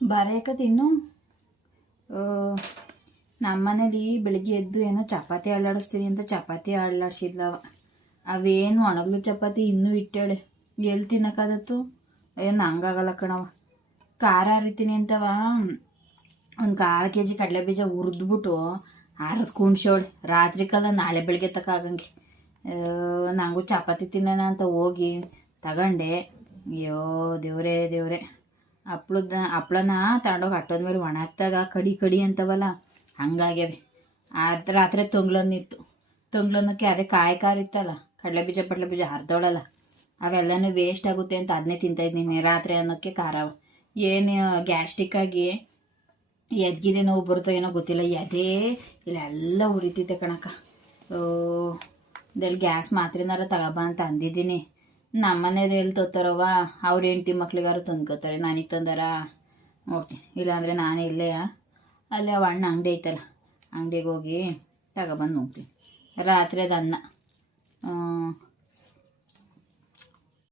ಬರೇಕ ತಿನ್ನು. ನಮ್ಮ ಮನೇಲಿ ಬೆಳಿಗ್ಗೆ ಎದ್ದು ಏನೋ ಚಪಾತಿ ಅಳ್ಳಾಡಿಸ್ತೀನಿ ಅಂತ ಚಪಾತಿ ಅಳ್ಳಾಡ್ಸಿದ್ಲವ ಅವೇನು ಒಣಗ್ಲು ಚಪಾತಿ ಇನ್ನೂ ಇಟ್ಟಾಳೆ. ಎಲ್ಲಿ ತಿನ್ನಕ್ಕಾದತ್ತು? ಏನು ಹಂಗಾಗಲ್ಲ ಕಣವ ಖಾರ ಹರಿತೀನಿ ಅಂತವ. ಒಂದು ಕಾಲು ಕೆ ಜಿ ಕಡಲೆ ಬೀಜ ಹುರಿದ್ಬಿಟ್ಟು ಅರ್ದು ಕುಣ್ಸೋಳೆ. ರಾತ್ರಿ ಕಾಲ ನಾಳೆ ಬೆಳಿಗ್ಗೆ ತಕ ಆಗಂಗೆ. ನನಗೂ ಚಪಾತಿ ತಿನ್ನೋಣ ಅಂತ ಹೋಗಿ ತಗೊಂಡೆ. ಅಯ್ಯೋ, ದೇವ್ರೇ ದೇವ್ರೇ. ಹಪ್ಳದ ಹಪ್ಳನ ತಗೊಂಡೋಗಿ ಹಟ್ಟೋದ ಮೇಲೆ ಒಣ ಹಾಕ್ದಾಗ ಕಡಿ ಕಡಿ ಅಂತವಲ್ಲ, ಹಂಗಾಗ್ಯವೆ. ಆದ್ರೆ ರಾತ್ರಿ ತೊಂಗ್ಲನ್ನಿತ್ತು ತೊಂಗ್ಲನ್ನಕ್ಕೆ ಅದೇ ಕಾಯಿ ಇತ್ತಲ್ಲ, ಕಡಲೆ ಬೀಜ ಪಡ್ಲೆ ಬೀಜ ಹರಿದೋಳಲ್ಲ. ಅವೆಲ್ಲನೂ ವೇಸ್ಟ್ ಆಗುತ್ತೆ ಅಂತ ಅದನ್ನೇ ತಿಂತಾಯಿದ್ದೀನಿ ರಾತ್ರಿ ಅನ್ನೋಕ್ಕೆ ಖಾರ ಏನು ಗ್ಯಾಸ್ಟಿಕ್ ಆಗಿ ಎದ್ಗಿದೆ ನೋವು ಬರುತ್ತೋ ಏನೋ ಗೊತ್ತಿಲ್ಲ. ಎದೆ ಇಲ್ಲ, ಎಲ್ಲ ಉರಿತಿದ್ದೆ ಕಣಕ್ಕ. ಇದೆಲ್ಲ ಗ್ಯಾಸ್ ಮಾತ್ರೆನಾರ ತಗೋಬಾ ಅಂತ ಅಂದಿದ್ದೀನಿ. ನಮ್ಮನೇದು ಎಲ್ಲಿ ತೊತ್ತಾರವ್ವ ಅವ್ರ ಹೆಂಡ್ತಿ ಮಕ್ಳಿಗಾರು ತಂದ್ಕೋತಾರೆ. ನನಗೆ ತಂದಾರ? ನೋಡ್ತೀನಿ. ಇಲ್ಲಾಂದರೆ ನಾನು ಇಲ್ಲೇ ಅಲ್ಲಿ ಅವ ಅಣ್ಣ ಅಂಗಡಿ ಐತಲ್ಲ, ಅಂಗಡಿಗೆ ಹೋಗಿ ತಗೊಬಂದು ನೋಡ್ತೀನಿ ರಾತ್ರಿ ಅದು ಅನ್ನ